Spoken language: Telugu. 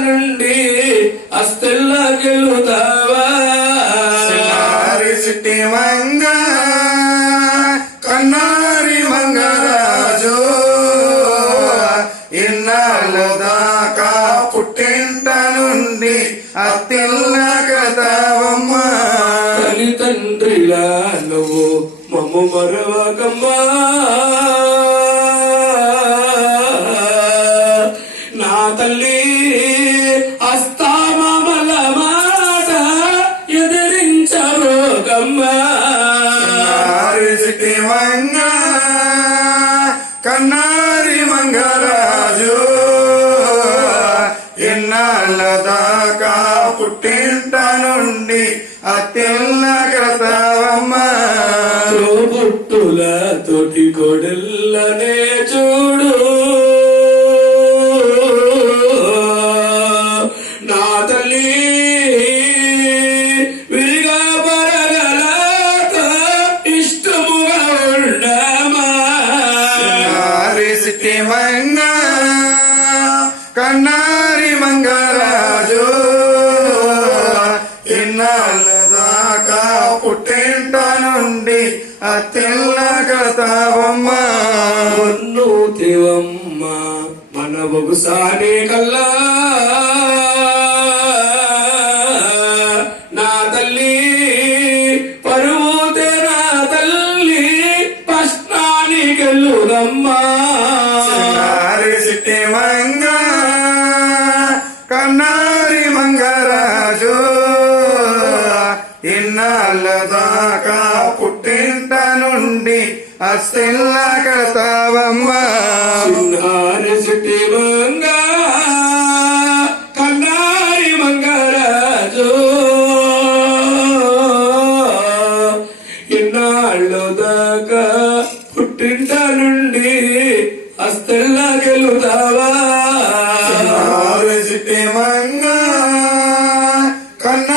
నుండి అస్తెల్లా గెలుతావా సినారి సిట్టి మంగ కన్నారి మంగరాజు ఇన్నాళ్ళ దాకా పుట్టింట నుండి అత్తిల్ల కదవమ్మా తల్లి తండ్రిలా నువ్వు మమ్ము మరవకమ్మా కన్నారి సిట్టి మంగ కన్నారి మంగరాజు. ఇన్నాళ్ళ దాకా పుట్టింట నుండి అత్తిల్ల కదవమ్మా తోబుట్టుల తోటి కొడల్లనే చూడు. నా తల్లి కన్నారి మంగ కన్నారి మంగరాజు. ఇన్నాళ్ళు దాకా పుట్టింట నుండి అత్తిల్ల కడతావమ్మా మన్ను దేవమ్మ మన ఒకసారి కల్లా. అమ్మా తల్లి మంగ కన్నారి మంగరాజు. ఇన్నాళ్ళ దాకా పుట్టింట నుండి అస్తిల్ల కడతావమ్మా చిన్నారి సిట్టి మంగ కన్నారి మంగరాజు. ఇన్నాళ్ళు దాకా పుట్టింట నుండి అస్తెల్లా గెలుతావా